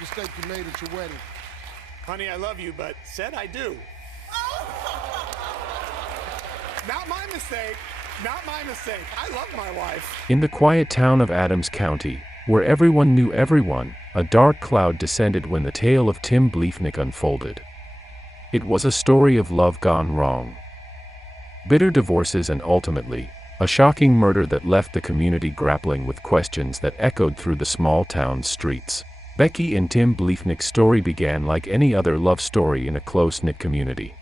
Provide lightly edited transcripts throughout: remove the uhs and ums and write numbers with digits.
Mistake you made at your wedding. Honey, I love you, but said I do. Not my mistake. Not my mistake. I love my wife. In the quiet town of Adams County, where everyone knew everyone, a dark cloud descended when the tale of Tim Bliefnick unfolded. It was a story of love gone wrong, bitter divorces, and ultimately, a shocking murder that left the community grappling with questions that echoed through the small town's streets. Becky and Tim Bliefnick's story began like any other love story in a close-knit community.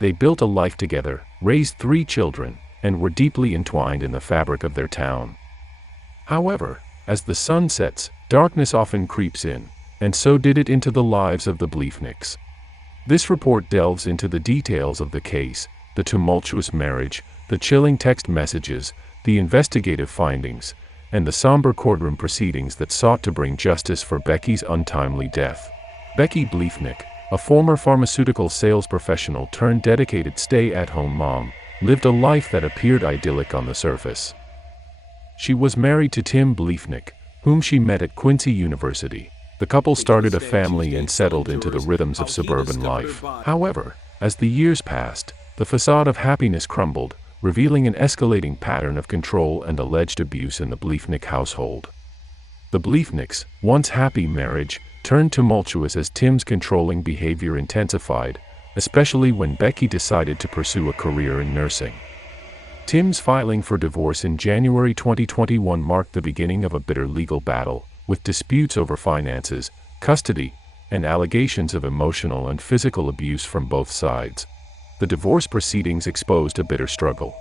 They built a life together, raised 3 children, and were deeply entwined in the fabric of their town. However, as the sun sets, darkness often creeps in, and so did it into the lives of the Bliefnicks. This report delves into the details of the case, the tumultuous marriage, the chilling text messages, the investigative findings, and the somber courtroom proceedings that sought to bring justice for Becky's untimely death. Becky Bliefnick, a former pharmaceutical sales professional turned dedicated stay-at-home mom, lived a life that appeared idyllic on the surface. She was married to Tim Bliefnick, whom she met at Quincy University. The couple started a family and settled into the rhythms of suburban life. However, as the years passed, the facade of happiness crumbled, revealing an escalating pattern of control and alleged abuse in the Bliefnick household. The Bliefnicks' once happy marriage turned tumultuous as Tim's controlling behavior intensified, especially when Becky decided to pursue a career in nursing. Tim's filing for divorce in January 2021 marked the beginning of a bitter legal battle, with disputes over finances, custody, and allegations of emotional and physical abuse from both sides. The divorce proceedings exposed a bitter struggle,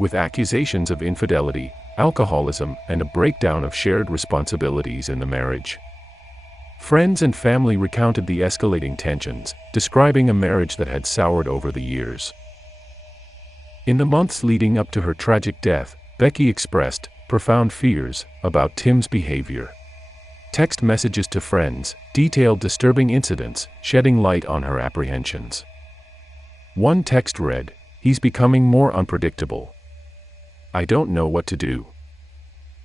with accusations of infidelity, alcoholism, and a breakdown of shared responsibilities in the marriage. Friends and family recounted the escalating tensions, describing a marriage that had soured over the years. In the months leading up to her tragic death, Becky expressed profound fears about Tim's behavior. Text messages to friends detailed disturbing incidents, shedding light on her apprehensions. One text read, "He's becoming more unpredictable. I don't know what to do."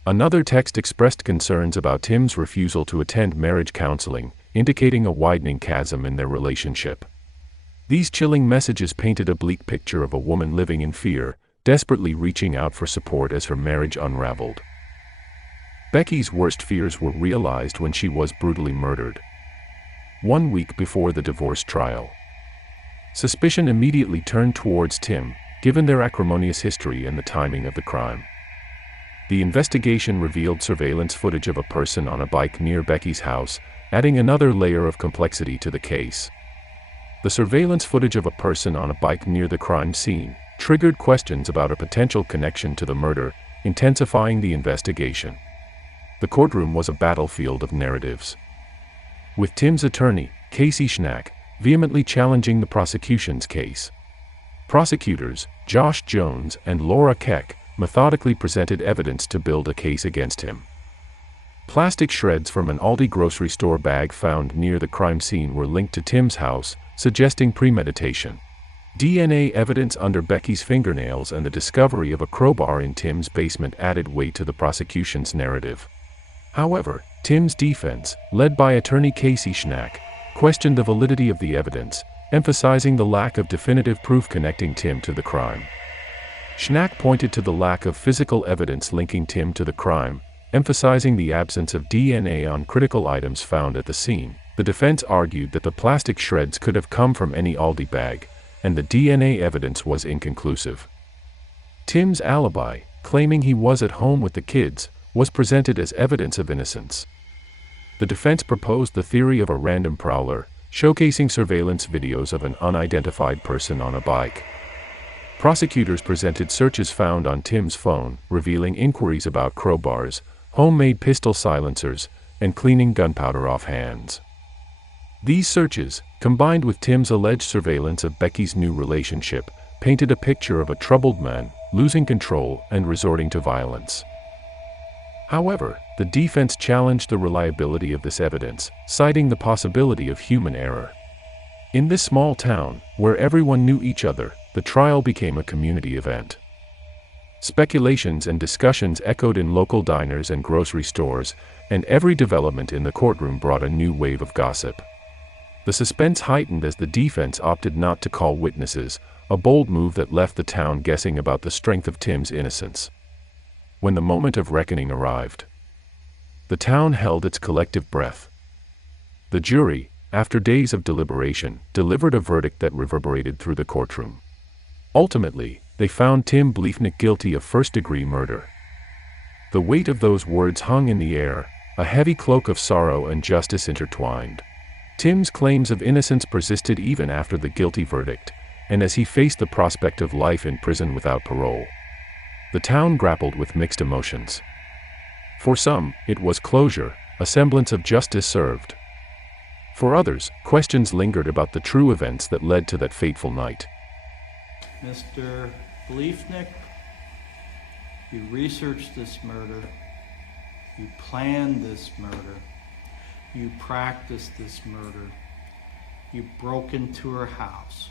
Another text expressed concerns about Tim's refusal to attend marriage counseling, indicating a widening chasm in their relationship. These chilling messages painted a bleak picture of a woman living in fear, desperately reaching out for support as her marriage unraveled. Becky's worst fears were realized when she was brutally murdered 1 week before the divorce trial. Suspicion immediately turned towards Tim, given their acrimonious history and the timing of the crime. The investigation revealed surveillance footage of a person on a bike near Becky's house, adding another layer of complexity to the case. The surveillance footage of a person on a bike near the crime scene triggered questions about a potential connection to the murder, intensifying the investigation. The courtroom was a battlefield of narratives, with Tim's attorney, Casey Schnack, vehemently challenging the prosecution's case. Prosecutors, Josh Jones and Laura Keck, methodically presented evidence to build a case against him. Plastic shreds from an Aldi grocery store bag found near the crime scene were linked to Tim's house, suggesting premeditation. DNA evidence under Becky's fingernails and the discovery of a crowbar in Tim's basement added weight to the prosecution's narrative. However, Tim's defense, led by attorney Casey Schnack, questioned the validity of the evidence, emphasizing the lack of definitive proof connecting Tim to the crime. Schnack pointed to the lack of physical evidence linking Tim to the crime, emphasizing the absence of DNA on critical items found at the scene. The defense argued that the plastic shreds could have come from any Aldi bag, and the DNA evidence was inconclusive. Tim's alibi, claiming he was at home with the kids, was presented as evidence of innocence. The defense proposed the theory of a random prowler, showcasing surveillance videos of an unidentified person on a bike. Prosecutors presented searches found on Tim's phone, revealing inquiries about crowbars, homemade pistol silencers, and cleaning gunpowder off hands. These searches, combined with Tim's alleged surveillance of Becky's new relationship, painted a picture of a troubled man, losing control and resorting to violence. However, the defense challenged the reliability of this evidence, citing the possibility of human error. In this small town, where everyone knew each other, the trial became a community event. Speculations and discussions echoed in local diners and grocery stores, and every development in the courtroom brought a new wave of gossip. The suspense heightened as the defense opted not to call witnesses, a bold move that left the town guessing about the strength of Tim's innocence. When the moment of reckoning arrived, the town held its collective breath. The jury, after days of deliberation, delivered a verdict that reverberated through the courtroom. Ultimately, they found Tim Bliefnick guilty of first-degree murder. The weight of those words hung in the air, a heavy cloak of sorrow and justice intertwined. Tim's claims of innocence persisted even after the guilty verdict, and as he faced the prospect of life in prison without parole, the town grappled with mixed emotions. For some, it was closure, a semblance of justice served. For others, questions lingered about the true events that led to that fateful night. Mr. Bliefnick, you researched this murder, you planned this murder, you practiced this murder, you broke into her house,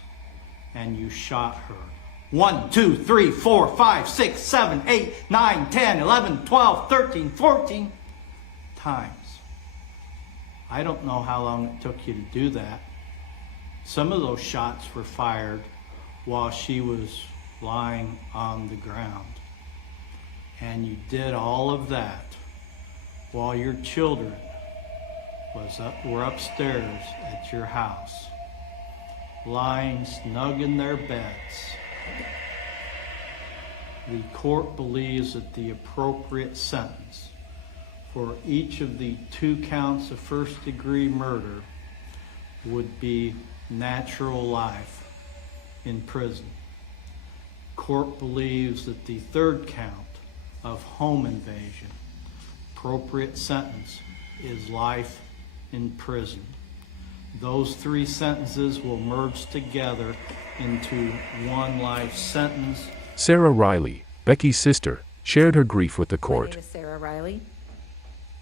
and you shot her 1, 2, 3, 4, 5, 6, 7, 8, 9, 10, 11, 12, 13, 14 times. I don't know how long it took you to do that. Some of those shots were fired while she was lying on the ground. And you did all of that while your children were upstairs at your house, lying snug in their beds. The court believes that the appropriate sentence for each of the 2 counts of first-degree murder would be natural life in prison. Court believes that the 3rd count of home invasion, appropriate sentence is life in prison. Those 3 sentences will merge together into one life sentence. Sarah Riley, Becky's sister, shared her grief with the My court. name is Sarah Riley.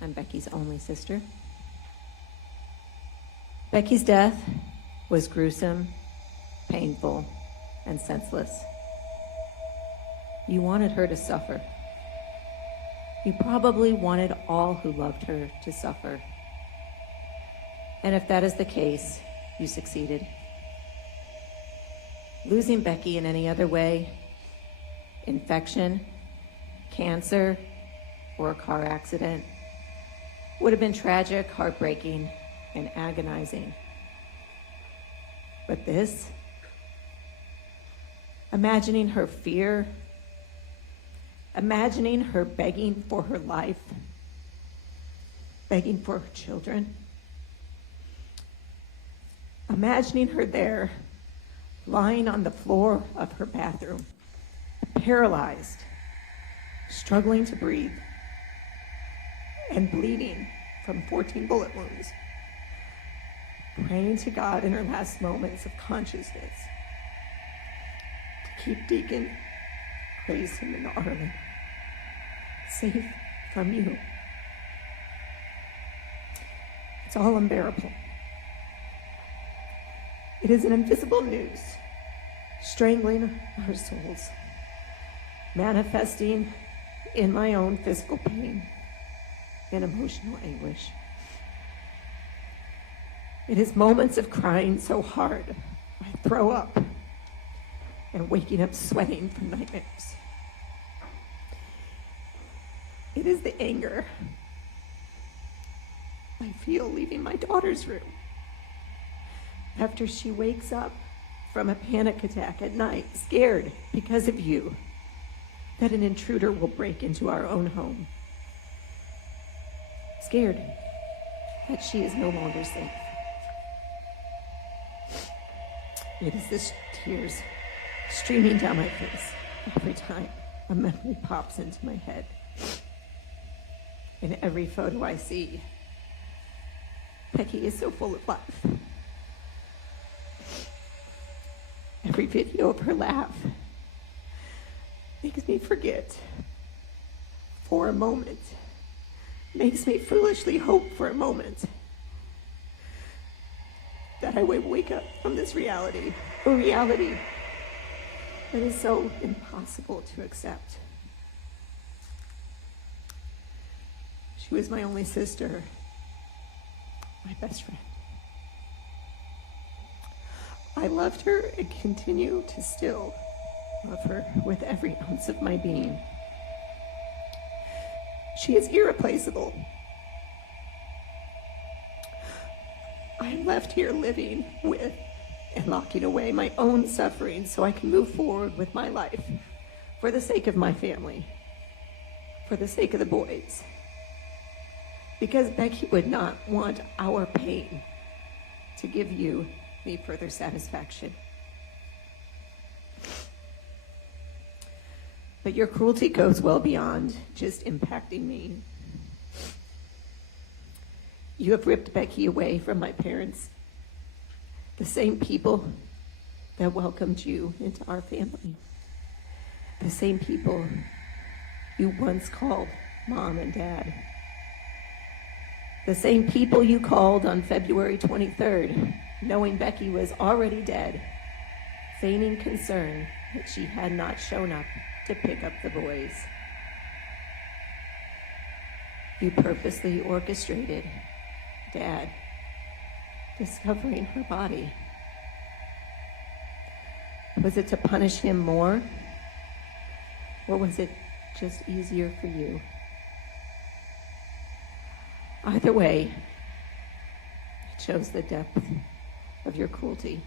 I'm Becky's only sister. Becky's death was gruesome, painful, and senseless. You wanted her to suffer. You probably wanted all who loved her to suffer. And if that is the case, you succeeded. Losing Becky in any other way, infection, cancer, or a car accident, would have been tragic, heartbreaking, and agonizing. But this, imagining her fear, imagining her begging for her life, begging for her children, imagining her there, lying on the floor of her bathroom, paralyzed, struggling to breathe, and bleeding from 14 bullet wounds, praying to God in her last moments of consciousness to keep Deacon, Grayson, and Arlen safe from you. It's all unbearable. It is an invisible noose strangling our souls, manifesting in my own physical pain and emotional anguish. It is moments of crying so hard I throw up and waking up sweating from nightmares. It is the anger I feel leaving my daughter's room after she wakes up from a panic attack at night, scared because of you, that an intruder will break into our own home. Scared that she is no longer safe. It is this tears streaming down my face every time a memory pops into my head. In every photo I see, Becky is so full of life. Every video of her laugh makes me forget for a moment, makes me foolishly hope for a moment that I will wake up from this reality, a reality that is so impossible to accept. She was my only sister, my best friend. I loved her and continue to still love her with every ounce of my being. She is irreplaceable. I'm left here living with and locking away my own suffering so I can move forward with my life for the sake of my family, for the sake of the boys. Because Becky would not want our pain to give you any further satisfaction. But your cruelty goes well beyond just impacting me. You have ripped Becky away from my parents, the same people that welcomed you into our family, the same people you once called Mom and Dad, the same people you called on February 23rd, knowing Becky was already dead, feigning concern that she had not shown up to pick up the boys. You purposely orchestrated Dad discovering her body. Was it to punish him more? Or was it just easier for you? Either way, it shows the depth of your cruelty.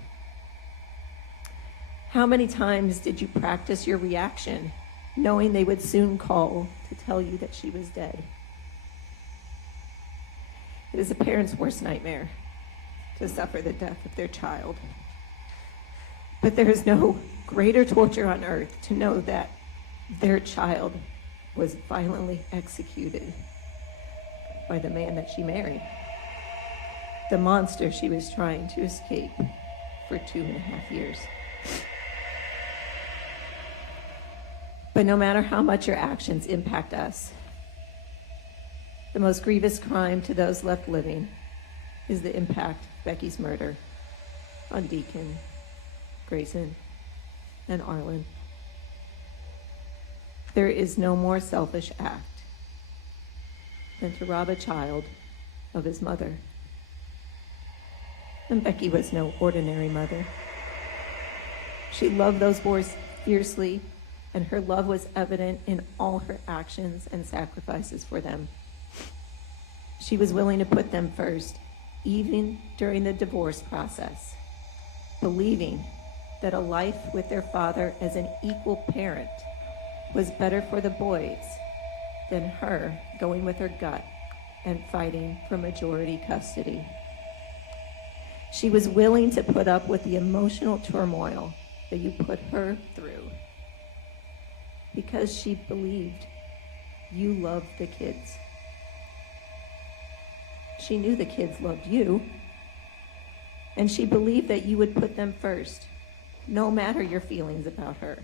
How many times did you practice your reaction, knowing they would soon call to tell you that she was dead? It is a parent's worst nightmare to suffer the death of their child. But there is no greater torture on earth to know that their child was violently executed by the man that she married, the monster she was trying to escape for 2.5 years. But no matter how much your actions impact us, the most grievous crime to those left living is the impact of Becky's murder on Deacon, Grayson, and Arlen. There is no more selfish act than to rob a child of his mother. And Becky was no ordinary mother. She loved those boys fiercely, and her love was evident in all her actions and sacrifices for them. She was willing to put them first, even during the divorce process, believing that a life with their father as an equal parent was better for the boys than her going with her gut and fighting for majority custody. She was willing to put up with the emotional turmoil that you put her through because she believed you loved the kids. She knew the kids loved you, and she believed that you would put them first, no matter your feelings about her.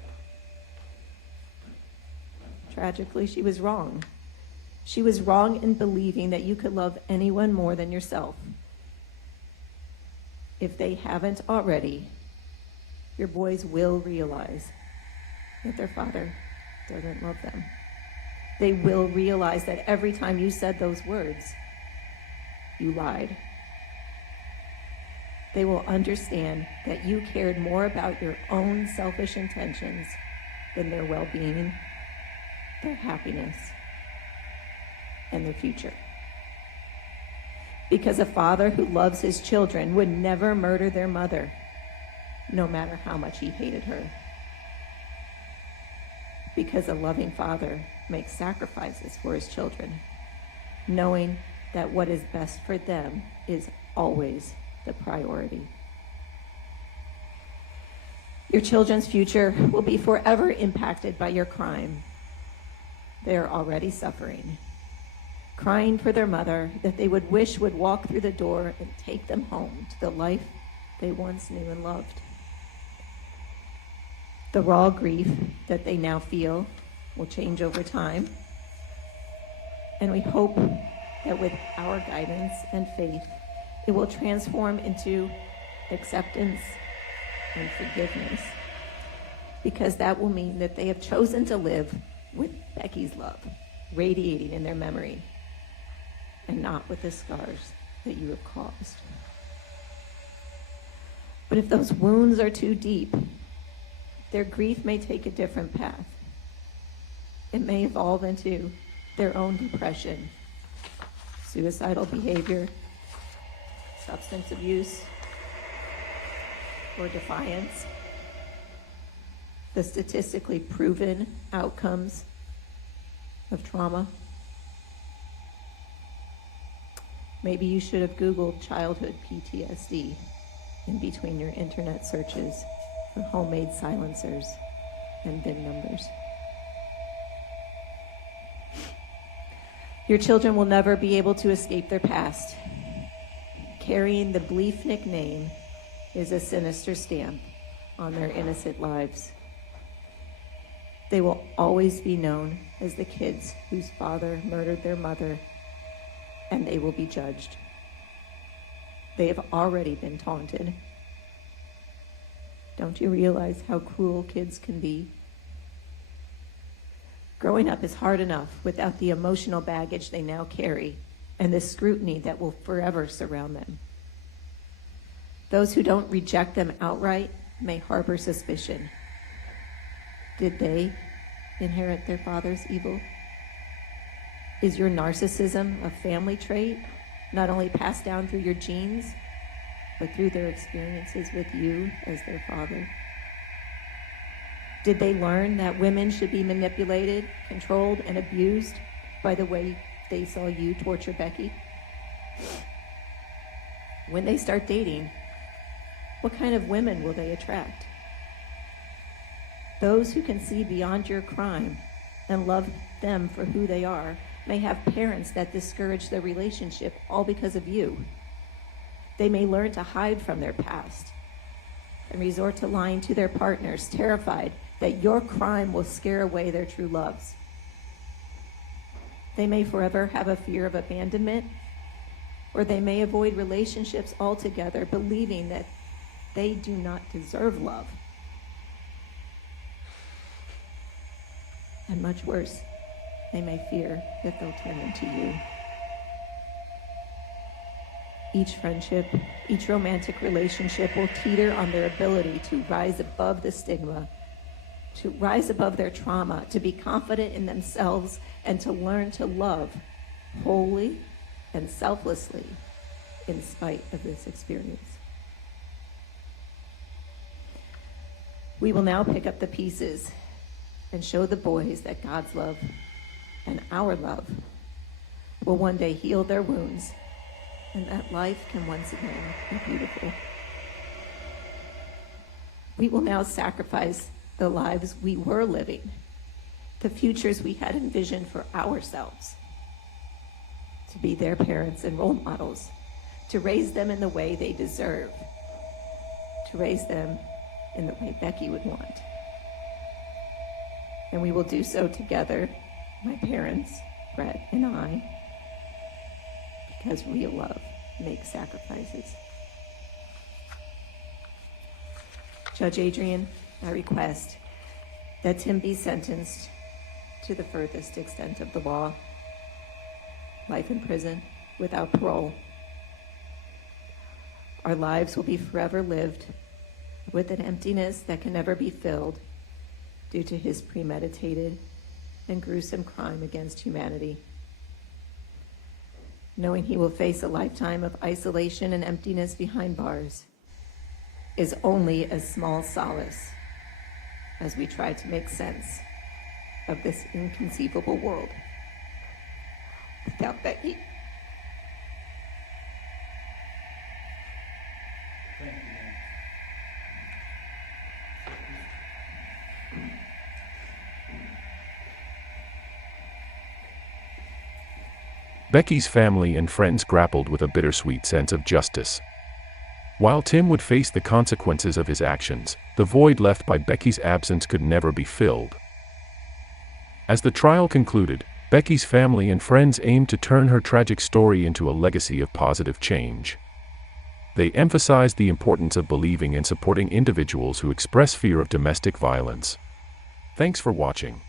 Tragically, she was wrong. She was wrong in believing that you could love anyone more than yourself. If they haven't already, your boys will realize that their father doesn't love them. They will realize that every time you said those words, you lied. They will understand that you cared more about your own selfish intentions than their well-being, their happiness, and their future. Because a father who loves his children would never murder their mother, no matter how much he hated her. Because a loving father makes sacrifices for his children, knowing that what is best for them is always the priority. Your children's future will be forever impacted by your crime. They are already suffering, crying for their mother that they would wish would walk through the door and take them home to the life they once knew and loved. The raw grief that they now feel will change over time, and we hope that with our guidance and faith, it will transform into acceptance and forgiveness, because that will mean that they have chosen to live with Becky's love radiating in their memory, and not with the scars that you have caused. But if those wounds are too deep, their grief may take a different path. It may evolve into their own depression, suicidal behavior, substance abuse, or defiance. The statistically proven outcomes of trauma. Maybe you should have Googled childhood PTSD in between your internet searches for homemade silencers and VIN numbers. Your children will never be able to escape their past. Carrying the Bliefnick name is a sinister stamp on their innocent lives. They will always be known as the kids whose father murdered their mother, and they will be judged. They have already been taunted. Don't you realize how cruel kids can be? Growing up is hard enough without the emotional baggage they now carry and the scrutiny that will forever surround them. Those who don't reject them outright may harbor suspicion. Did they inherit their father's evil? Is your narcissism a family trait, not only passed down through your genes, but through their experiences with you as their father? Did they learn that women should be manipulated, controlled, and abused by the way they saw you torture Becky? When they start dating, what kind of women will they attract? Those who can see beyond your crime and love them for who they are may have parents that discourage the relationship all because of you. They may learn to hide from their past and resort to lying to their partners, terrified that your crime will scare away their true loves. They may forever have a fear of abandonment, or they may avoid relationships altogether, believing that they do not deserve love. And much worse, they may fear that they'll turn into you. Each friendship, each romantic relationship will teeter on their ability to rise above the stigma, to rise above their trauma, to be confident in themselves, and to learn to love wholly and selflessly in spite of this experience. We will now pick up the pieces and show the boys that God's love and our love will one day heal their wounds, and that life can once again be beautiful. We will now sacrifice the lives we were living, the futures we had envisioned for ourselves, to be their parents and role models, to raise them in the way they deserve, to raise them in the way Becky would want. And we will do so together, my parents, Brett and I, because real love makes sacrifices. Judge Adrian, I request that Tim be sentenced to the furthest extent of the law, life in prison without parole. Our lives will be forever lived with an emptiness that can never be filled due to his premeditated and gruesome crime against humanity. Knowing he will face a lifetime of isolation and emptiness behind bars is only a small solace as we try to make sense of this inconceivable world without Becky. Thank you, Nan. Becky's family and friends grappled with a bittersweet sense of justice. While Tim would face the consequences of his actions, the void left by Becky's absence could never be filled. As the trial concluded, Becky's family and friends aimed to turn her tragic story into a legacy of positive change. They emphasized the importance of believing and supporting individuals who express fear of domestic violence. Thanks for watching.